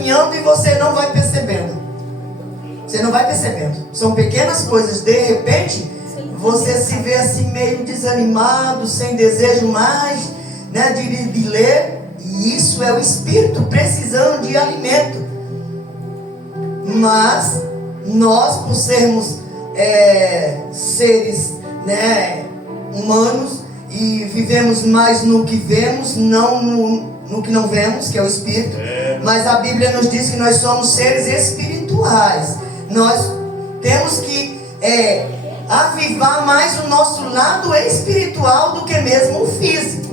caminhando e você não vai percebendo. Você não vai percebendo. São pequenas coisas. De repente, você se vê assim meio desanimado, sem desejo mais, né, de ler. E isso é o espírito precisando de alimento. Mas nós, por sermos seres, né, humanos, e vivemos mais no que vemos, não no que não vemos, que é o espírito. Mas a Bíblia nos diz que nós somos seres espirituais. Nós temos que avivar mais o nosso lado espiritual do que mesmo o físico.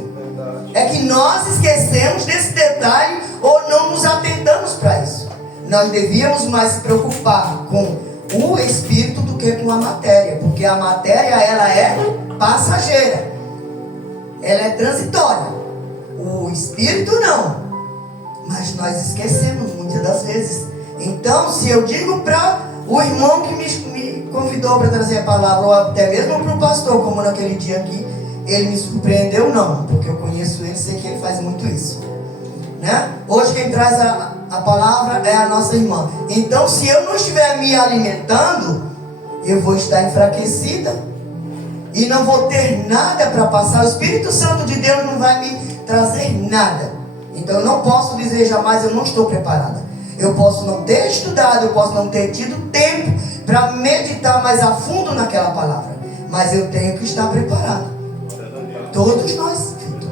É que nós esquecemos desse detalhe ou não nos atentamos para isso. Nós devíamos mais se preocupar com o espírito do que com a matéria, porque a matéria, ela é passageira, ela é transitória. O espírito não. Mas nós esquecemos muitas das vezes. Então, se eu digo para o irmão que me convidou para trazer a palavra, ou até mesmo para o pastor, como naquele dia aqui, ele me surpreendeu, não, porque eu conheço ele, sei que ele faz muito isso, né? Hoje quem traz a palavra é a nossa irmã. Então, se eu não estiver me alimentando, eu vou estar enfraquecida e não vou ter nada para passar. O Espírito Santo de Deus não vai me trazer nada. Então eu não posso dizer jamais eu não estou preparada. Eu posso não ter estudado, eu posso não ter tido tempo para meditar mais a fundo naquela palavra, mas eu tenho que estar preparado. Todos nós, Vitor.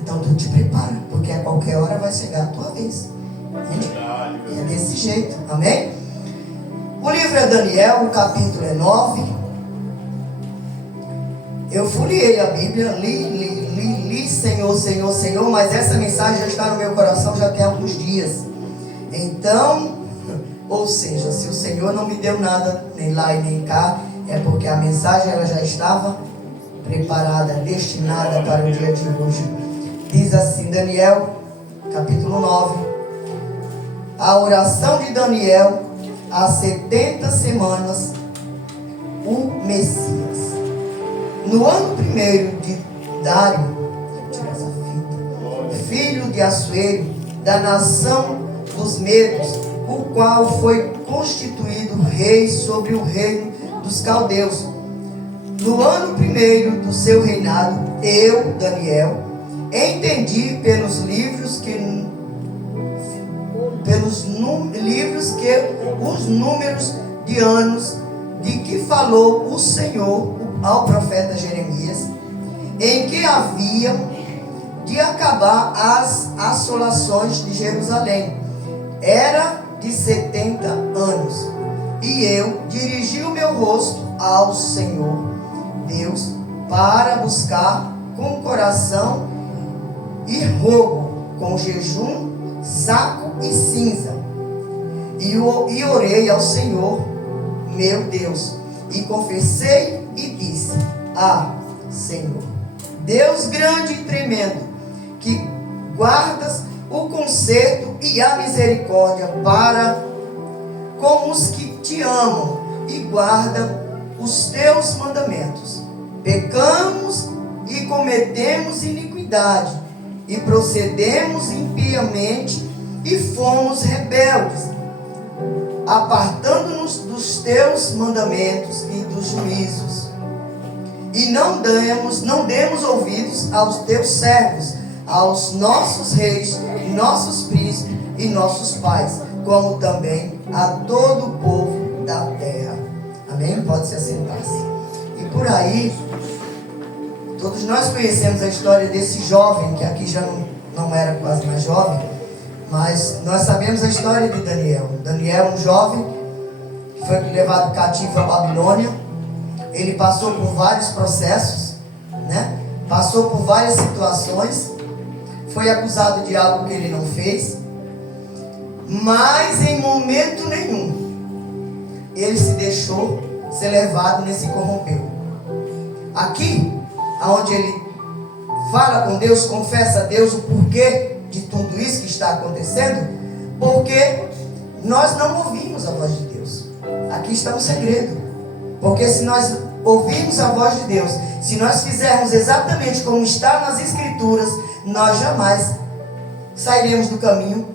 Então tu te prepara, porque a qualquer hora vai chegar a tua vez. E é desse jeito, amém? O livro é Daniel, o capítulo é 9. Eu folheei a Bíblia, li, Senhor, Senhor, Senhor, mas essa mensagem já está no meu coração já tem alguns dias. Então, ou seja, se o Senhor não me deu nada, nem lá e nem cá, é porque a mensagem ela já estava preparada, destinada para o dia de hoje. Diz assim, Daniel, capítulo 9, a oração de Daniel, há 70 semanas, o Messias. No ano primeiro de Dário, filho de Assuero, da nação dos Medos, o qual foi constituído rei sobre o reino dos caldeus. No ano primeiro do seu reinado, eu, Daniel, entendi pelos livros que os números de anos de que falou o Senhor ao profeta Jeremias, em que havia de acabar as assolações de Jerusalém. Era de 70 anos. E eu dirigi o meu rosto ao Senhor Deus para buscar com coração e rogo, com jejum, saco e cinza. E orei ao Senhor meu Deus, e confessei e disse: Senhor, Deus grande e tremendo, que guardas o conserto e a misericórdia para com os que te amam e guardam os teus mandamentos. Pecamos e cometemos iniquidade, e procedemos impiamente e fomos rebeldes, apartando-nos dos teus mandamentos e dos juízos. E não demos ouvidos aos teus servos, aos nossos reis, nossos príncipes e nossos pais, como também a todo o povo da terra. Amém? Pode se assentar-se. E por aí, todos nós conhecemos a história desse jovem, que aqui já não era quase mais jovem, mas nós sabemos a história de Daniel. Daniel, um jovem que foi levado cativo à Babilônia. Ele passou por vários processos, né? Passou por várias situações, foi acusado de algo que ele não fez, mas em momento nenhum ele se deixou ser levado nem se corrompeu. Aqui, onde ele fala com Deus, confessa a Deus o porquê de tudo isso que está acontecendo, porque nós não ouvimos a voz de Deus. Aqui está um segredo. Porque se nós ouvirmos a voz de Deus, se nós fizermos exatamente como está nas Escrituras, nós jamais sairemos do caminho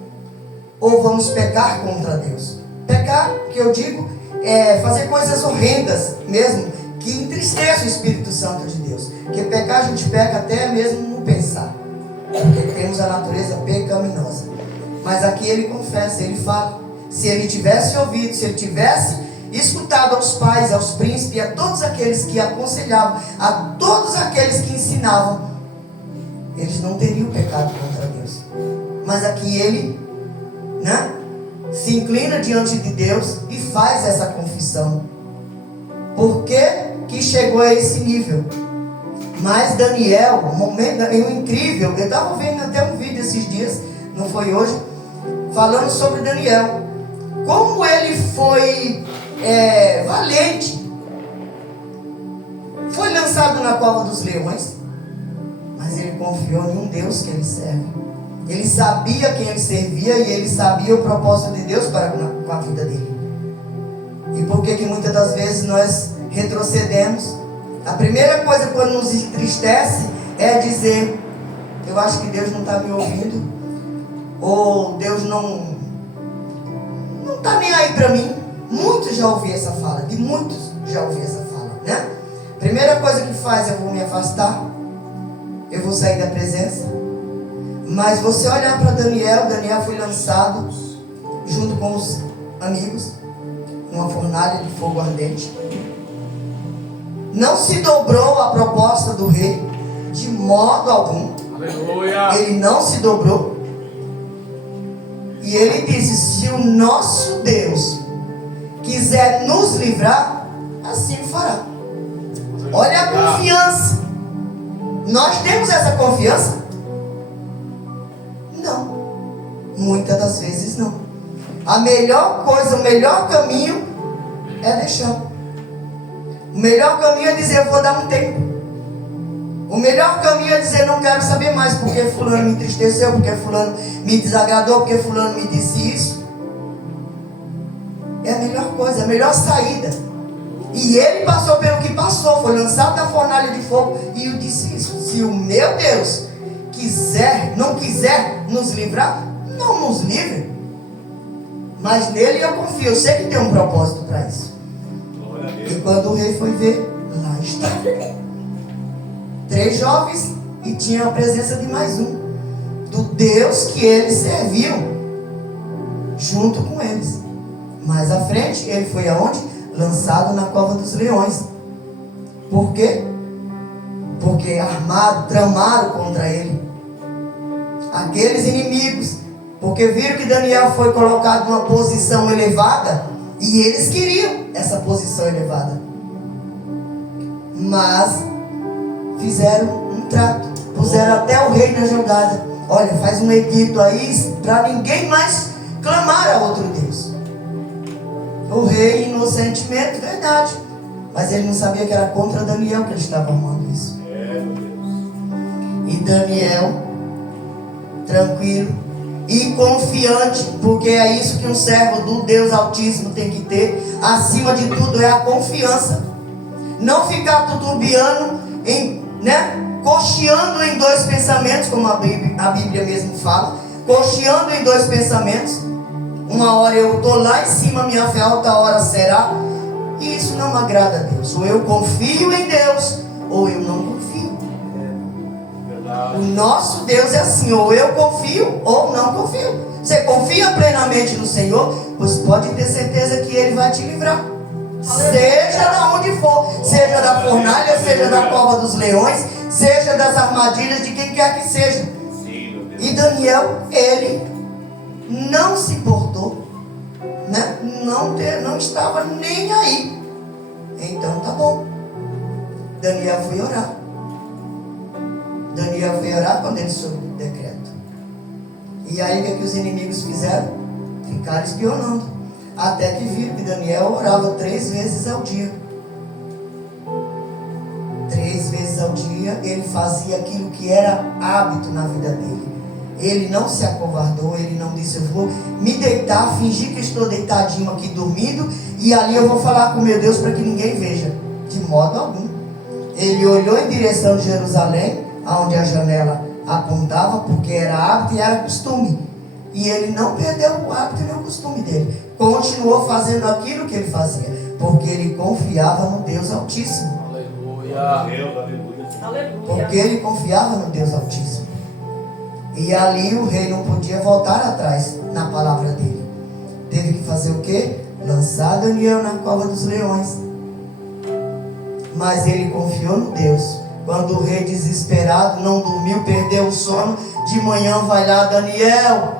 ou vamos pecar contra Deus? Pecar, que eu digo, é fazer coisas horrendas mesmo, que entristece o Espírito Santo de Deus. Porque pecar, a gente peca até mesmo no pensar, porque temos a natureza pecaminosa. Mas aqui ele confessa, ele fala. Se ele tivesse ouvido, se ele tivesse escutado aos pais, aos príncipes, a todos aqueles que aconselhavam, a todos aqueles que ensinavam, eles não teriam pecado contra Deus. Mas aqui ele, se inclina diante de Deus e faz essa confissão. Por que chegou a esse nível? Mas Daniel, um momento incrível, eu estava vendo até um vídeo esses dias, não foi hoje, falando sobre Daniel, como ele foi valente. Foi lançado na cova dos leões, mas ele confiou em um Deus que ele serve. Ele sabia quem ele servia e ele sabia o propósito de Deus para com a vida dele. E por que muitas das vezes nós retrocedemos? A primeira coisa quando nos entristece é dizer: eu acho que Deus não está me ouvindo, ou Deus não está nem aí para mim. Muitos já ouvi essa fala, de muitos já ouvi essa fala, né? Primeira coisa que faz, eu vou me afastar, eu vou sair da presença. Mas você olhar para Daniel foi lançado junto com os amigos numa fornalha de fogo ardente. Não se dobrou à proposta do rei de modo algum. Aleluia. Ele não se dobrou. E ele disse: se o nosso Deus quiser nos livrar, assim o fará. Olha a confiança. Nós temos essa confiança? Não. Muitas das vezes não. A melhor coisa, o melhor caminho é deixar. O melhor caminho é dizer: eu vou dar um tempo. O melhor caminho é dizer: não quero saber mais, porque fulano me entristeceu, porque fulano me desagradou, porque fulano me disse isso. É a melhor coisa, a melhor saída. E ele passou pelo que passou, foi lançado na fornalha de fogo, e eu disse isso: se o meu Deus não quiser nos livrar, não nos livre, mas nele eu confio, eu sei que tem um propósito para isso. E quando o rei foi ver, lá está 3 jovens, e tinha a presença de mais um, do Deus que eles serviam, junto com eles. Mais à frente, ele foi aonde? Lançado na cova dos leões. Por quê? Porque tramaram contra ele aqueles inimigos, porque viram que Daniel foi colocado numa posição elevada, e eles queriam essa posição elevada, mas fizeram um trato, puseram até o rei na jogada: olha, faz um edito aí para ninguém mais clamar a outro Deus. O rei, inocentemente, verdade, mas ele não sabia que era contra Daniel que ele estava armando isso. E Daniel, tranquilo e confiante, porque é isso que um servo do Deus Altíssimo tem que ter. Acima de tudo é a confiança. Não ficar tutubiando, cocheando em 2 pensamentos, como a Bíblia mesmo fala, cocheando em 2 pensamentos. Uma hora eu estou lá em cima, minha fé, outra hora será. E isso não agrada a Deus. Ou eu confio em Deus, ou eu não confio. O nosso Deus é assim: ou eu confio, ou não confio. Você confia plenamente no Senhor, pois pode ter certeza que Ele vai te livrar. Seja da onde for, seja da fornalha, seja da cova dos leões, seja das armadilhas de quem quer que seja. E Daniel, ele não se importou, não estava nem aí. Então tá bom. Daniel foi orar. Quando ele soube o decreto. E aí o que os inimigos fizeram? Ficaram espionando, até que viram que Daniel orava 3 vezes ao dia. 3 vezes ao dia ele fazia aquilo que era hábito na vida dele. Ele não se acovardou, ele não disse: eu vou me deitar, fingir que estou deitadinho aqui dormindo, e ali eu vou falar com meu Deus para que ninguém veja. De modo algum. Ele olhou em direção de Jerusalém, aonde a janela apontava, porque era hábito e era costume. E ele não perdeu o hábito nem o costume dele. Continuou fazendo aquilo que ele fazia, porque ele confiava no Deus Altíssimo. Aleluia. Porque ele confiava no Deus Altíssimo. E ali o rei não podia voltar atrás na palavra dele. Teve que fazer o quê? Lançar Daniel na cova dos leões. Mas ele confiou no Deus. Quando o rei desesperado não dormiu, perdeu o sono, de manhã vai lá: Daniel,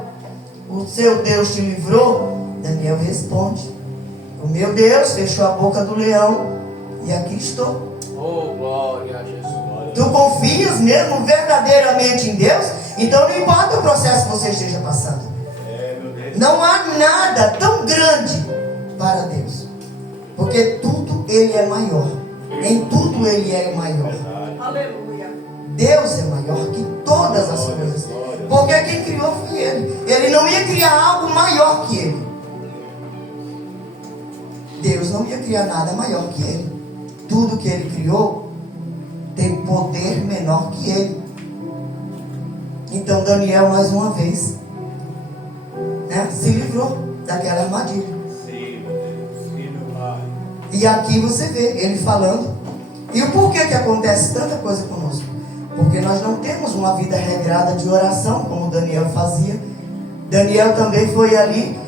o seu Deus te livrou? Daniel responde: o meu Deus fechou a boca do leão e aqui estou. Oh, glória a Jesus. Tu confias mesmo verdadeiramente em Deus? Então não importa o processo que você esteja passando. Não há nada tão grande para Deus, porque tudo Ele é maior. Em tudo Ele é maior. Aleluia. Deus é maior que todas as coisas, porque quem criou foi Ele. Ele não ia criar algo maior que Ele. Deus não ia criar nada maior que Ele. Tudo que Ele criou tem poder menor que Ele. Então Daniel, mais uma vez, se livrou daquela armadilha. E aqui você vê ele falando. E o porquê que acontece tanta coisa conosco? Porque nós não temos uma vida regrada de oração, como Daniel fazia. Daniel também foi ali,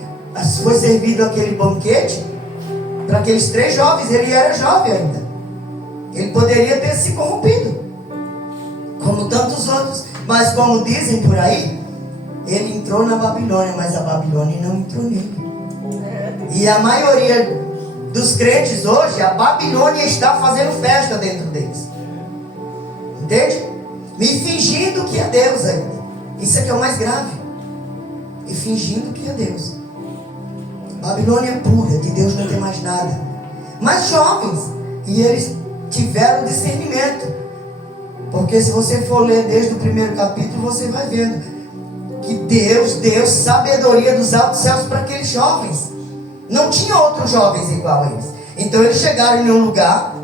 foi servido aquele banquete para aqueles 3 jovens. Ele era jovem ainda. Ele poderia ter se corrompido, como tantos outros. Mas como dizem por aí, ele entrou na Babilônia, mas a Babilônia não entrou nele. E a maioria dos crentes hoje, a Babilônia está fazendo festa dentro deles. Entende? Me fingindo que é Deus ainda. Isso é que é o mais grave. E fingindo que é Deus. Babilônia pura, de Deus não tem mais nada. Mas jovens, e eles tiveram discernimento. Porque se você for ler desde o primeiro capítulo, você vai vendo que Deus deu sabedoria dos altos céus para aqueles jovens. Não tinha outros jovens igual a eles. Então eles chegaram em um lugar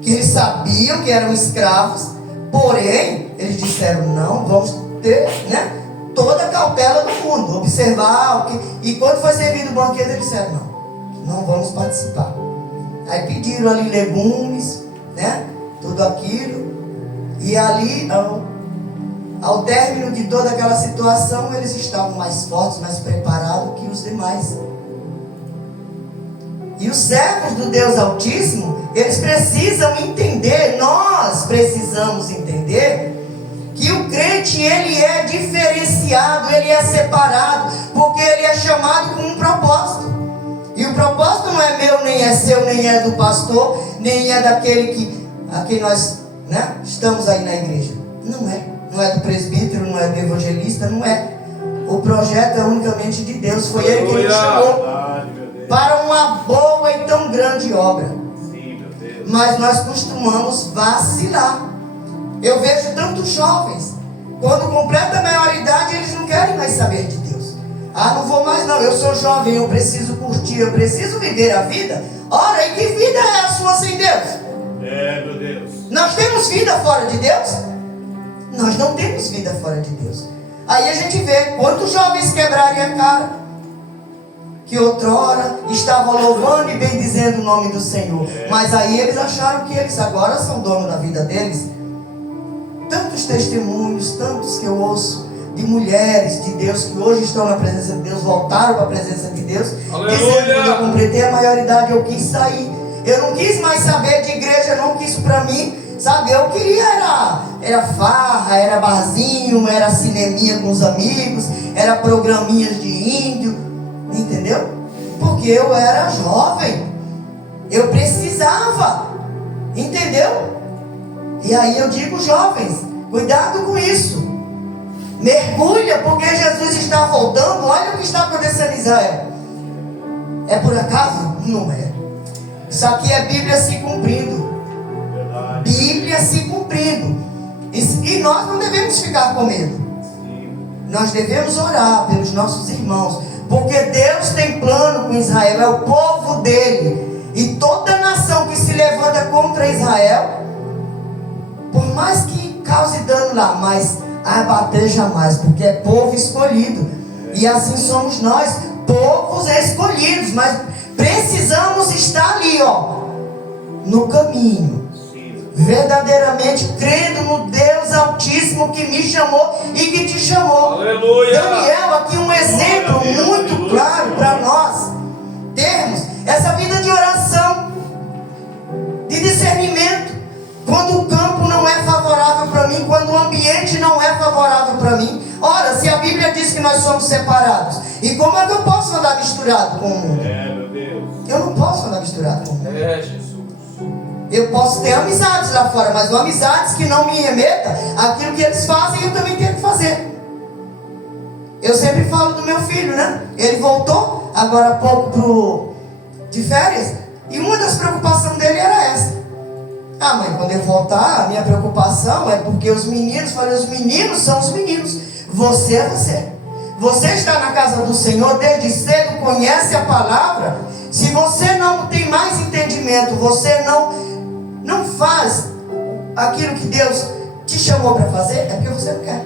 que eles sabiam que eram escravos. Porém, eles disseram: não, vamos ter toda a cautela do mundo, observar o que... E quando foi servido o banquete, eles disseram: não vamos participar. Aí pediram ali legumes, tudo aquilo. E ali, ao término de toda aquela situação, eles estavam mais fortes, mais preparados que os demais. E os servos do Deus Altíssimo, eles precisam entender, nós precisamos entender, que o crente, ele é diferenciado, ele é separado, porque ele é chamado com um propósito. E o propósito não é meu, nem é seu, nem é do pastor, nem é daquele a quem nós estamos aí na igreja. Não é. Não é do presbítero, não é do evangelista, não é. O projeto é unicamente de Deus. Foi Ele que nos chamou para uma boa e tão grande obra. Mas nós costumamos vacilar. Eu vejo tantos jovens, quando completam a maioridade, eles não querem mais saber de Deus. Não vou mais não, eu sou jovem, eu preciso curtir, eu preciso viver a vida. Ora, e que vida é a sua sem Deus? Meu Deus. Nós temos vida fora de Deus? Nós não temos vida fora de Deus. Aí a gente vê quantos jovens quebrarem a cara, que outrora estavam louvando e bendizendo o nome do Senhor. Mas aí eles acharam que eles agora são donos da vida deles. Tantos testemunhos, tantos que eu ouço, de mulheres de Deus que hoje estão na presença de Deus, voltaram para a presença de Deus, dizendo que eu completei a maioridade, eu quis sair. Eu não quis mais saber de igreja, não quis isso para mim. Sabe, eu queria era farra, era barzinho, era cineminha com os amigos, era programinhas de índio, entendeu? Porque eu era jovem, eu precisava, entendeu? E aí eu digo, jovens, cuidado com isso, mergulha, porque Jesus está voltando. Olha o que está acontecendo em Israel. É por acaso? Não é. Isso aqui é Bíblia se cumprindo. Bíblia se cumprindo. E nós não devemos ficar com medo. Nós devemos orar pelos nossos irmãos, porque Deus tem plano com Israel, é o povo dele. E toda nação que se levanta contra Israel, por mais que cause dano lá, mas abater jamais, porque é povo escolhido. E assim somos nós, povos escolhidos, mas precisamos estar ali, no caminho, verdadeiramente crendo no Deus Altíssimo que me chamou e que te chamou. Aleluia. Daniel, aqui um exemplo muito claro para nós termos essa vida de oração, de discernimento. Quando o campo não é favorável para mim, quando o ambiente não é favorável para mim. Ora, se a Bíblia diz que nós somos separados, e como é que eu posso andar misturado com o mundo? Meu Deus. Eu não posso andar misturado com o mundo. Jesus. Eu posso ter amizades lá fora, mas amizades que não me remetam àquilo que eles fazem, eu também tenho que fazer. Eu sempre falo do meu filho, né? Ele voltou agora há pouco de férias, e uma das preocupações dele era essa. Ah, mãe, quando eu voltar, a minha preocupação é porque os meninos são os meninos. Você é você. Você está na casa do Senhor desde cedo, conhece a palavra. Se você não tem mais entendimento, você não faz aquilo que Deus te chamou para fazer, é porque você não quer.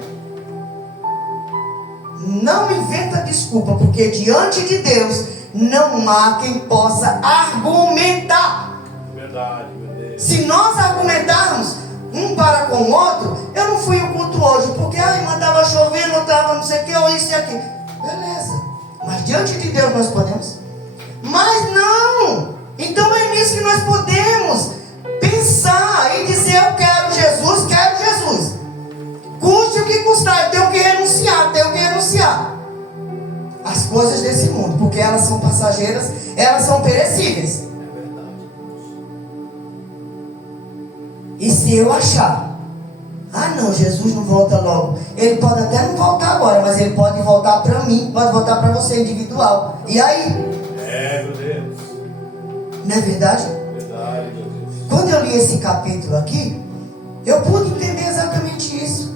Não inventa desculpa, porque diante de Deus não há quem possa argumentar. Verdade, meu Deus. Se nós argumentarmos um para com o outro, eu não fui ao culto hoje, porque irmã estava chovendo, eu estava não sei o que, ou isso e aquilo. Beleza. Mas diante de Deus nós podemos. Mas não. Então é nisso que nós podemos pensar e dizer: eu quero Jesus, quero Jesus. Custe o que custar, eu tenho que renunciar às coisas desse mundo, porque elas são passageiras, elas são perecíveis. É verdade. E se eu achar, não, Jesus não volta logo, ele pode até não voltar agora, mas ele pode voltar para mim, pode voltar para você individual. E aí? Meu Deus. Não é verdade? Verdade, meu Deus. Quando eu li esse capítulo aqui, eu pude entender exatamente isso.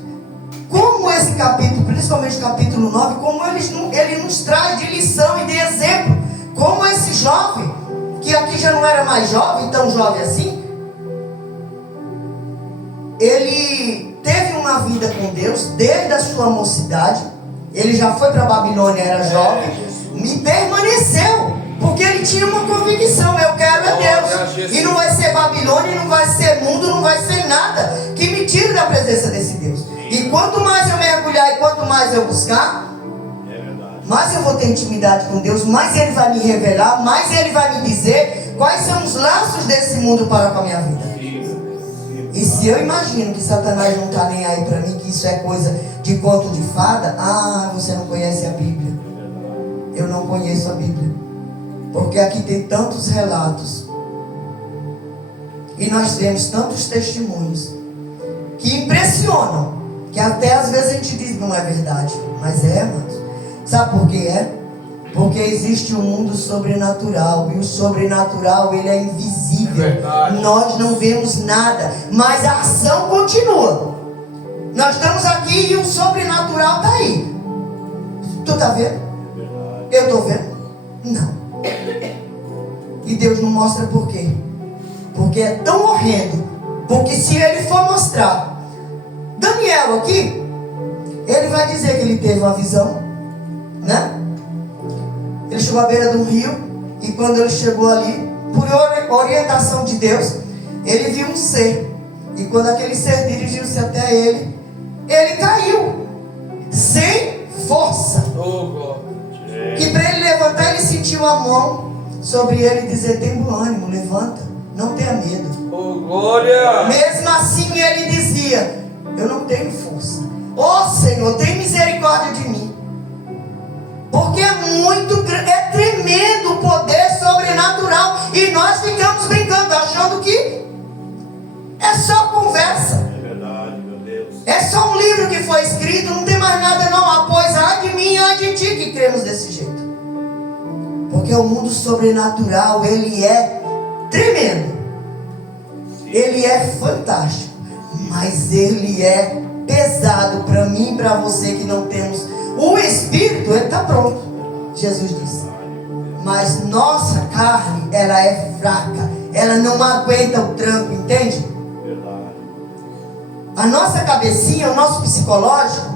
Como esse capítulo, principalmente o capítulo 9, como ele nos traz de lição e de exemplo. Como esse jovem, que aqui já não era mais jovem, tão jovem assim, ele teve uma vida com Deus desde a sua mocidade. Ele já foi para a Babilônia, era jovem, e permaneceu, porque ele tinha uma convicção: eu quero Deus. E não vai ser Babilônia, não vai ser mundo, não vai ser nada que me tire da presença desse Deus. E quanto mais eu mergulhar e quanto mais eu buscar, mais eu vou ter intimidade com Deus, mais Ele vai me revelar, mais Ele vai me dizer quais são os laços desse mundo para com a minha vida. E se eu imagino que Satanás não está nem aí para mim, que isso é coisa de conto de fada, você não conhece a Bíblia. Eu não conheço a Bíblia, porque aqui tem tantos relatos, e nós temos tantos testemunhos que impressionam, que até às vezes a gente diz não é verdade, mas irmãos. Sabe por que é? Porque existe um mundo sobrenatural, e o sobrenatural ele é invisível. Nós não vemos nada, mas a ação continua. Nós estamos aqui e o sobrenatural está aí. Tu está vendo? Eu estou vendo? Não. E Deus não mostra por quê? Porque é tão horrendo. Porque se Ele for mostrar, Daniel aqui, ele vai dizer que ele teve uma visão, né? Ele chegou à beira do rio, e quando ele chegou ali, por orientação de Deus, ele viu um ser. E quando aquele ser dirigiu-se até ele, ele caiu sem força. Que para ele levantar, ele sentiu a mão sobre ele e dizer: tem bom ânimo, levanta, não tenha medo. Glória! Mesmo assim ele dizia: eu não tenho força. Senhor, tem misericórdia de mim. Porque é tremendo o poder sobrenatural, e nós ficamos brincando, achando que é só conversa. É verdade, meu Deus. É só um livro que foi escrito, não tem mais nada não. Pois ai de mim, ai de ti, que cremos desse jeito. Porque o mundo sobrenatural, ele é tremendo. Ele é fantástico, mas ele é pesado para mim e para você que não temos o Espírito. Ele está pronto, Jesus disse. Mas nossa carne, ela é fraca, ela não aguenta o tranco, entende? A nossa cabecinha, o nosso psicológico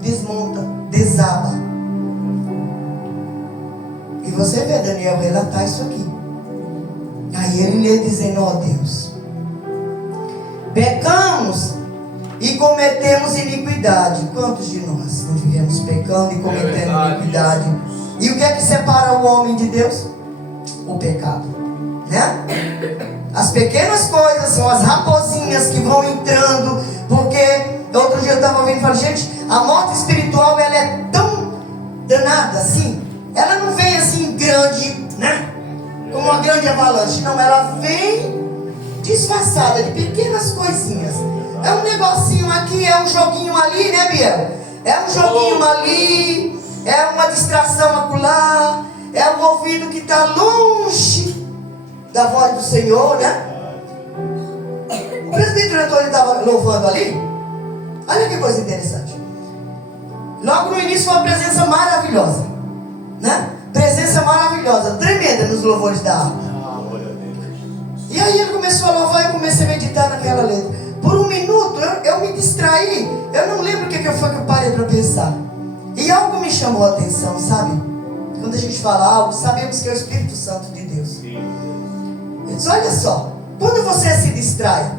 desmonta, desaba. você vê Daniel relatar isso aqui. Aí ele lê dizendo: ó Deus, pecamos e cometemos iniquidade. Quantos de nós não vivemos pecando e cometendo iniquidade? E o que é que separa o homem de Deus? O pecado, né? As pequenas coisas são as raposinhas que vão entrando. Porque outro dia eu estava ouvindo e falei: gente, a morte espiritual, ela é tão danada assim. Ela não vem assim grande, né? Como uma grande avalanche. Não, ela vem disfarçada de pequenas coisinhas. É um negocinho aqui, é um joguinho ali, né, Biel? É um joguinho ali, é uma distração acolá, é um ouvido que está longe da voz do Senhor, né? O presbítero Antônio estava louvando ali. Olha que coisa interessante. Logo no início foi uma presença maravilhosa, né? Presença maravilhosa, tremenda nos louvores da harpa. E aí ele começou a louvar e eu comecei a meditar naquela letra. Por um minuto eu me distraí. Eu não lembro o que foi que eu parei para pensar. E algo me chamou a atenção, sabe? Quando a gente fala algo, sabemos que é o Espírito Santo de Deus. Ele diz: olha só, quando você se distrai,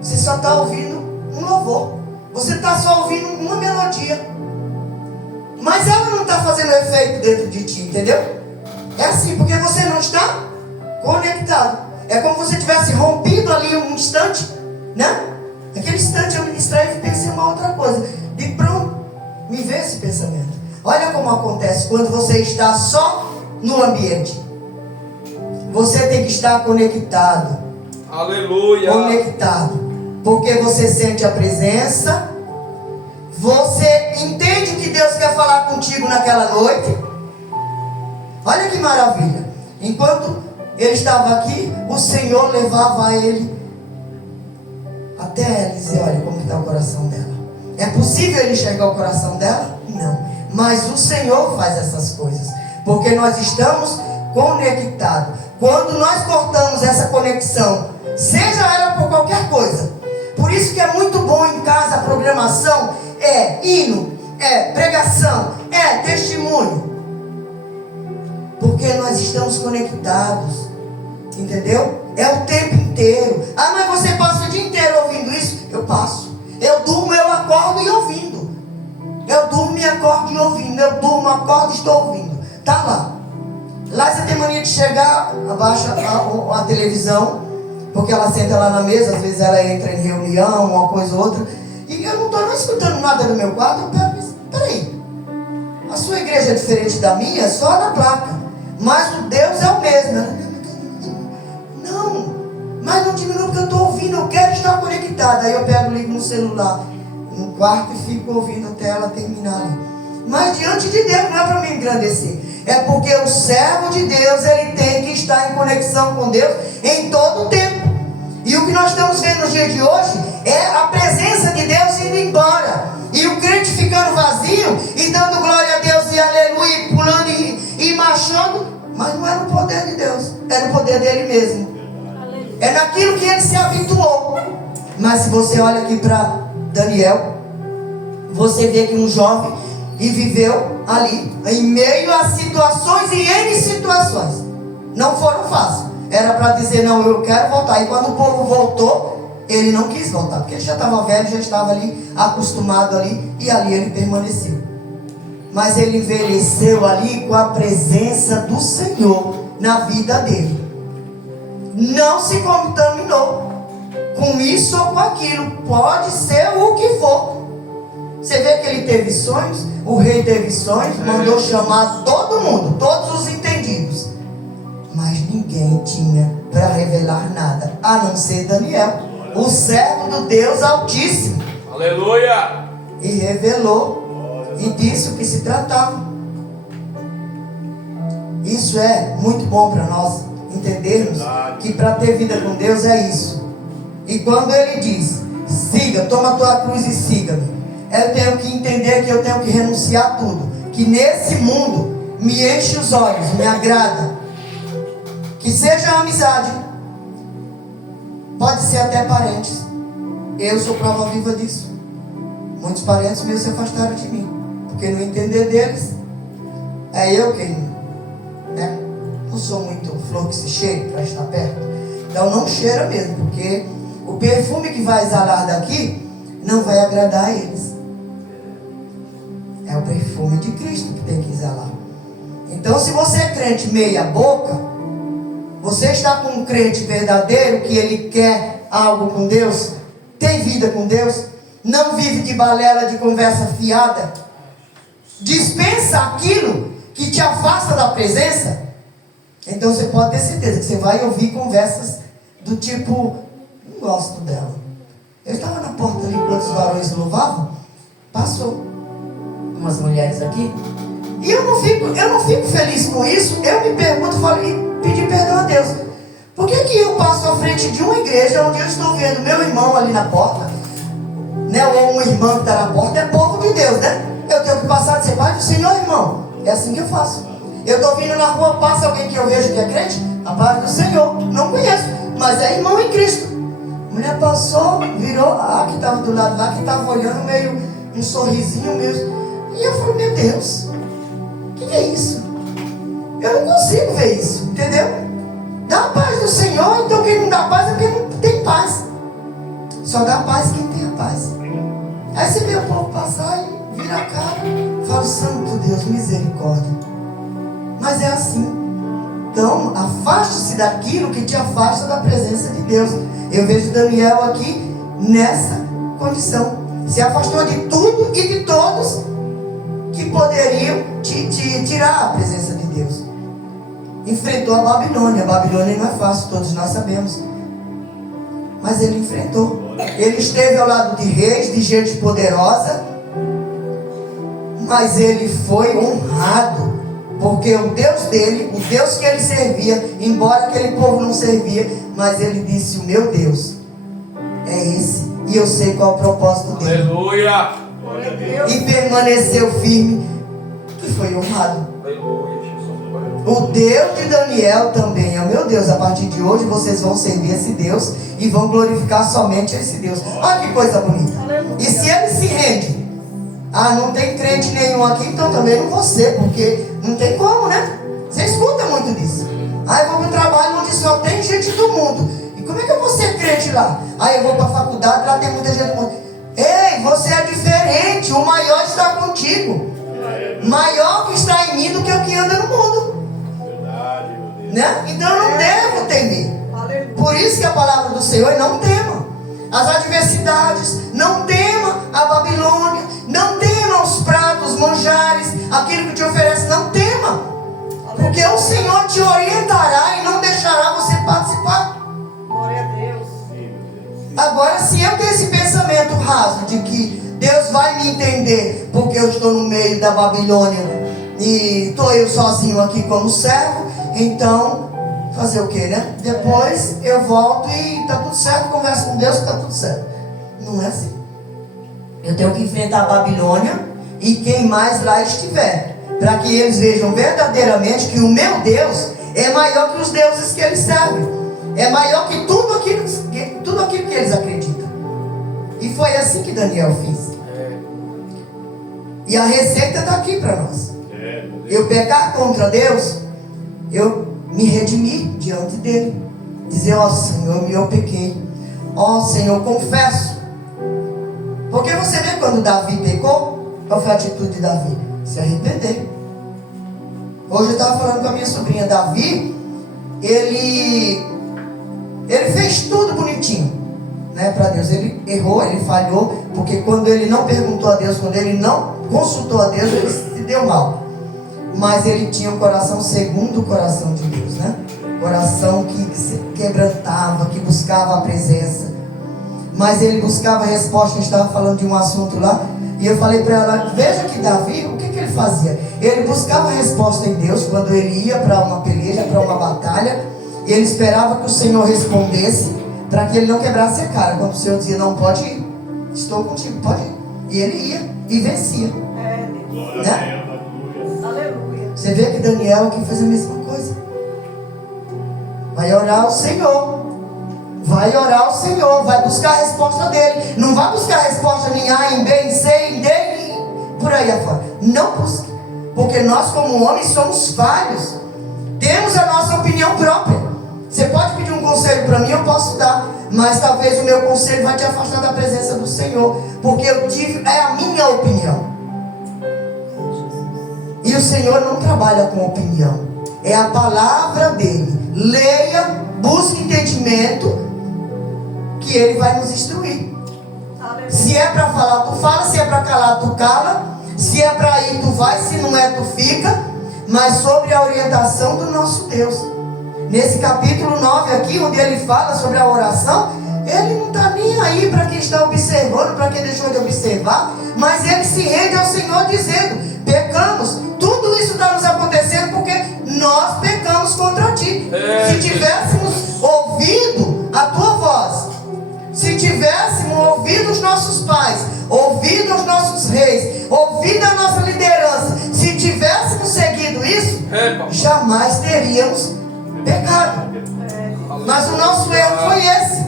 você só está ouvindo um louvor. Você está só ouvindo uma melodia. Mas ela não está fazendo efeito dentro de ti, entendeu? É assim, porque você não está conectado. É como se você tivesse rompido ali um instante, né? Naquele instante eu me distraí e pensei uma outra coisa. De pronto, me veio esse pensamento. Olha como acontece quando você está só no ambiente. Você tem que estar conectado. Aleluia. Conectado. Porque você sente a presença. Você entende o que Deus quer falar contigo naquela noite. Olha que maravilha. Enquanto ele estava aqui, o Senhor levava ele até ela e dizia: olha como está o coração dela. É possível ele enxergar o coração dela? Não. Mas o Senhor faz essas coisas. Porque nós estamos conectados. Quando nós cortamos essa conexão, seja ela por qualquer coisa. Por isso que é muito bom em casa a programação. É hino, é pregação, é testemunho. Porque nós estamos conectados. Entendeu? É o tempo inteiro. Ah, mas você passa o dia inteiro ouvindo isso? Eu passo. Eu durmo, eu acordo e ouvindo. Eu durmo e acordo e ouvindo. Eu durmo, acordo e estou ouvindo. Tá lá. Lá você tem mania de chegar, abaixa a televisão, porque ela senta lá na mesa, às vezes ela entra em reunião, uma coisa ou outra, e eu não estou escutando nada do meu quarto. Eu pego, peraí, a sua igreja é diferente da minha só na placa, mas o Deus é o mesmo. Não, mas não diminui porque eu estou ouvindo, eu quero estar conectado. Aí eu pego, ligo no celular, no quarto e fico ouvindo até ela terminar ali. Mas diante de Deus não é para me engrandecer. É porque o servo de Deus, ele tem que estar em conexão com Deus em todo o tempo. E o que nós estamos vendo nos dias de hoje é a presença de Deus indo embora. E o crente ficando vazio e dando glória a Deus e aleluia, e pulando e marchando. Mas não é no poder de Deus, é no poder dele mesmo. É naquilo que ele se habituou. Mas se você olha aqui para Daniel, você vê que um jovem e viveu ali, em meio a situações e N situações. Não foram fáceis. Era para dizer: não, eu quero voltar. E quando o povo voltou, ele não quis voltar, porque ele já estava velho, já estava ali, acostumado ali, e ali ele permaneceu. Mas ele envelheceu ali com a presença do Senhor na vida dele. Não se contaminou com isso ou com aquilo. Pode ser o que for. Você vê que ele teve sonhos, o rei teve sonhos, mandou chamar todo mundo, todos os entendidos. Mas ninguém tinha para revelar nada, a não ser Daniel, o servo do Deus Altíssimo. Aleluia! E revelou, e disse o que se tratava. Isso é muito bom para nós entendermos que para ter vida com Deus é isso. E quando ele diz: siga, toma a tua cruz e siga-me, eu tenho que entender que eu tenho que renunciar a tudo que nesse mundo me enche os olhos, me agrada. Que seja a amizade, pode ser até parentes. Eu sou prova viva disso. Muitos parentes meus se afastaram de mim, porque no entender deles, é eu quem sou muito flor que se cheira para estar perto. Então não cheira mesmo, porque o perfume que vai exalar daqui não vai agradar a eles. É o perfume de Cristo que tem que exalar. Então se você é crente meia boca, você está com um crente verdadeiro, que ele quer algo com Deus, tem vida com Deus, não vive de balela, de conversa fiada, dispensa aquilo que te afasta da presença, então você pode ter certeza que você vai ouvir conversas do tipo, não gosto dela. Eu estava na porta ali quando os varões louvavam, passou umas mulheres aqui, e eu não fico feliz com isso. Eu me pergunto, falo, e pedir perdão a Deus. Por que eu passo à frente de uma igreja onde eu estou vendo meu irmão ali na porta, né, ou uma irmã que está na porta, é povo de Deus, né? Eu tenho que passar de ser pai do Senhor, irmão. É assim que eu faço. Eu estou vindo na rua, passa alguém que eu vejo que é crente, a paz do Senhor, não conheço, mas é irmão em Cristo. A mulher passou, virou, que estava do lado lá, que estava olhando meio, um sorrisinho mesmo. E eu falei, meu Deus, o que é isso? Eu não consigo ver isso, entendeu? Dá a paz do Senhor, então quem não dá paz é porque não tem paz. Só dá paz quem tem a paz. Aí você vê o povo passar e vira a cara, fala, santo Deus, misericórdia. Mas é assim. Então, afaste-se daquilo que te afasta da presença de Deus. Eu vejo Daniel aqui nessa condição. Se afastou de tudo e de todos que poderiam te tirar a presença de Deus. Enfrentou a Babilônia. A Babilônia não é fácil, todos nós sabemos. Mas ele enfrentou. Ele esteve ao lado de reis, de gente poderosa, mas ele foi honrado, porque o Deus dele, o Deus que ele servia, embora aquele povo não servia, mas ele disse, o meu Deus é esse, e eu sei qual é o propósito dele. Aleluia! E permaneceu firme, e foi honrado. O Deus de Daniel também é o meu Deus. A partir de hoje vocês vão servir esse Deus e vão glorificar somente esse Deus. Olha que coisa bonita. E se ele se rende, não tem crente nenhum aqui, então também não vou ser, porque não tem como, né? Você escuta muito disso. Eu vou para o trabalho onde só tem gente do mundo. E como é que eu vou ser crente lá? Eu vou para a faculdade, lá tem muita gente do mundo. Ei, você é diferente. O maior está contigo. Maior que está em mim do que o que anda no mundo. Né? Então eu não devo temer. Por isso que a palavra do Senhor é não tema as adversidades, não tema a Babilônia, não tema os pratos, manjares, aquilo que te oferece, não tema, porque o Senhor te orientará e não deixará você participar. Glória a Deus. Agora, se eu tenho esse pensamento raso de que Deus vai me entender porque eu estou no meio da Babilônia e estou eu sozinho aqui como servo, então fazer o que, né? Depois eu volto e está tudo certo, converso com Deus que está tudo certo. Não é assim. Eu tenho que enfrentar a Babilônia e quem mais lá estiver, para que eles vejam verdadeiramente que o meu Deus é maior que os deuses que eles servem, é maior que tudo aquilo que eles acreditam. E foi assim que Daniel fez. E a receita está aqui para nós. Eu pecar contra Deus, eu me redimir diante dele, dizer, Senhor, eu pequei, Senhor, confesso. Porque você vê quando Davi pecou, qual foi a atitude de Davi? Se arrepender. Hoje eu estava falando com a minha sobrinha, Davi, ele fez tudo bonitinho, né, para Deus. Ele errou, ele falhou, porque quando ele não perguntou a Deus, quando ele não consultou a Deus, ele se deu mal. Mas ele tinha um coração segundo o coração de Deus, né? Coração que se quebrantava, que buscava a presença. Mas ele buscava a resposta. A gente estava falando de um assunto lá, e eu falei para ela, veja que Davi, o que ele fazia? Ele buscava a resposta em Deus quando ele ia para uma peleja, para uma batalha. E ele esperava que o Senhor respondesse, para que ele não quebrasse a cara. Quando o Senhor dizia, não, pode ir, estou contigo, pode ir. E ele ia e vencia. Né? Você vê que Daniel aqui fez a mesma coisa. Vai orar ao Senhor. Vai orar ao Senhor. Vai buscar a resposta dele. Não vai buscar a resposta em A, em B, em C, em D, por aí afora. Não busque. Porque nós como homens somos falhos. Temos a nossa mas talvez o meu conselho vai te afastar da presença do Senhor, porque é a minha opinião. E o Senhor não trabalha com opinião, é a palavra dele. Leia, busque entendimento, que ele vai nos instruir. Se é para falar, tu fala. Se é para calar, tu cala. Se é para ir, tu vai. Se não é, tu fica. Mas sobre a orientação do nosso Deus. Nesse capítulo 9 aqui, onde ele fala sobre a oração, ele não está nem aí para quem está observando, para quem deixou de observar, mas ele se rende ao Senhor dizendo: pecamos. Tudo isso está nos acontecendo porque nós pecamos contra ti. Se tivéssemos ouvido a tua voz, se tivéssemos ouvido os nossos pais, ouvido os nossos reis, ouvido a nossa liderança, se tivéssemos seguido isso, jamais teríamos pecado. Mas o nosso erro foi esse.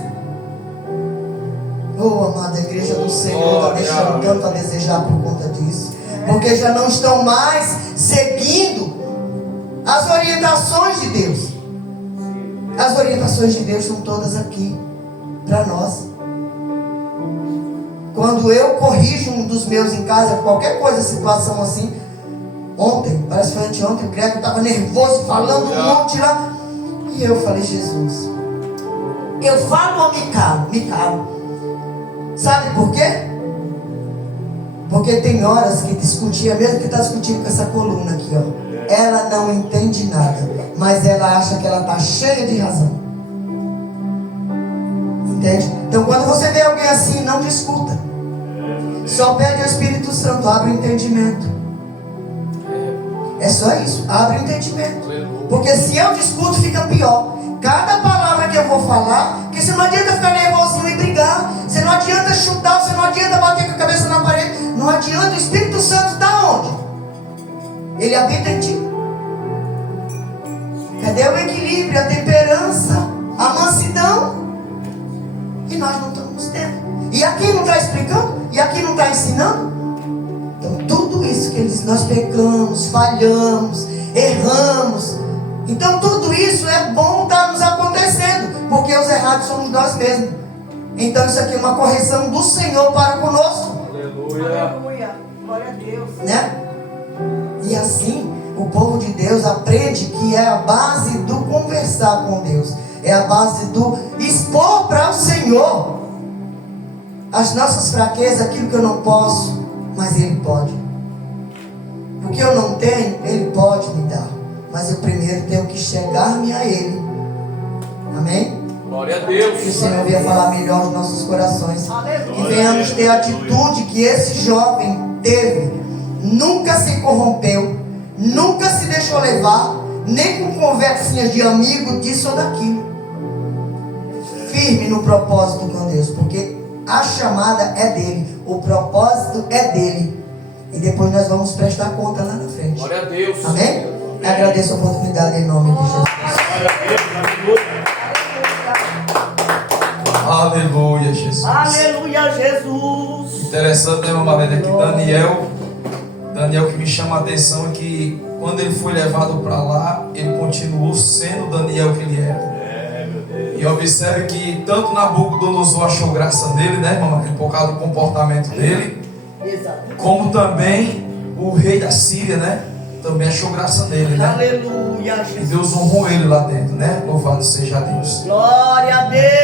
Oh, amada igreja do Senhor, está deixando tanto a desejar por conta disso, porque já não estão mais seguindo as orientações de Deus. As orientações de Deus são todas aqui para nós. Quando eu corrijo um dos meus em casa, qualquer coisa, situação assim, ontem, parece que foi anteontem, o Grego estava nervoso, falando um monte lá, e eu falei: Jesus, eu falo ou me calo? Me calo. Sabe por quê? Porque tem horas que discutia, mesmo que está discutindo com essa coluna aqui, ó, ela não entende nada, mas ela acha que ela está cheia de razão. Entende? Então quando você vê alguém assim, não discuta. Só pede ao Espírito Santo, abre o entendimento. É só isso, abre o entendimento. Porque se eu discuto, fica pior. Cada palavra que eu vou falar, porque você não adianta ficar nervosinho e brigar, você não adianta chutar, você não adianta bater com a cabeça na parede, não adianta. O Espírito Santo está onde? Ele habita em ti. Cadê o equilíbrio, a temperança, a mansidão? E nós não estamos tendo. E aqui não está explicando? E aqui não está ensinando? Então tudo isso que nós pecamos, falhamos, erramos. Então tudo isso é bom estar nos acontecendo, porque os errados somos nós mesmos. Então isso aqui é uma correção do Senhor para conosco. Aleluia. Glória a Deus. Né? E assim o povo de Deus aprende que é a base do conversar com Deus, é a base do expor para o Senhor as nossas fraquezas, aquilo que eu não posso, mas Ele pode. O que eu não tenho, Ele pode me dar, mas eu primeiro tenho que chegar-me a Ele. Amém? Glória a Deus. Que o Senhor venha falar melhor aos nossos corações. Aleluia. E venhamos ter a atitude que esse jovem teve. Nunca se corrompeu, nunca se deixou levar, nem com conversinhas de amigo, disso ou daquilo. Firme no propósito com Deus, porque a chamada é dele, o propósito é dele. E depois nós vamos prestar conta lá na frente. Glória a Deus. Amém? Agradeço a oportunidade em nome de Jesus. Aleluia, Jesus. Aleluia, Jesus. Interessante, né, mamãe, aqui Daniel, que me chama a atenção é que quando ele foi levado para lá, ele continuou sendo o Daniel que ele era. E observe que tanto Nabucodonosor achou graça nele, né, mamãe, por causa do comportamento dele, Exato. como também o rei da Síria, né, também achou graça nele, né? Aleluia, E Jesus. Deus honrou ele lá dentro, né? Louvado seja Deus. Glória a Deus.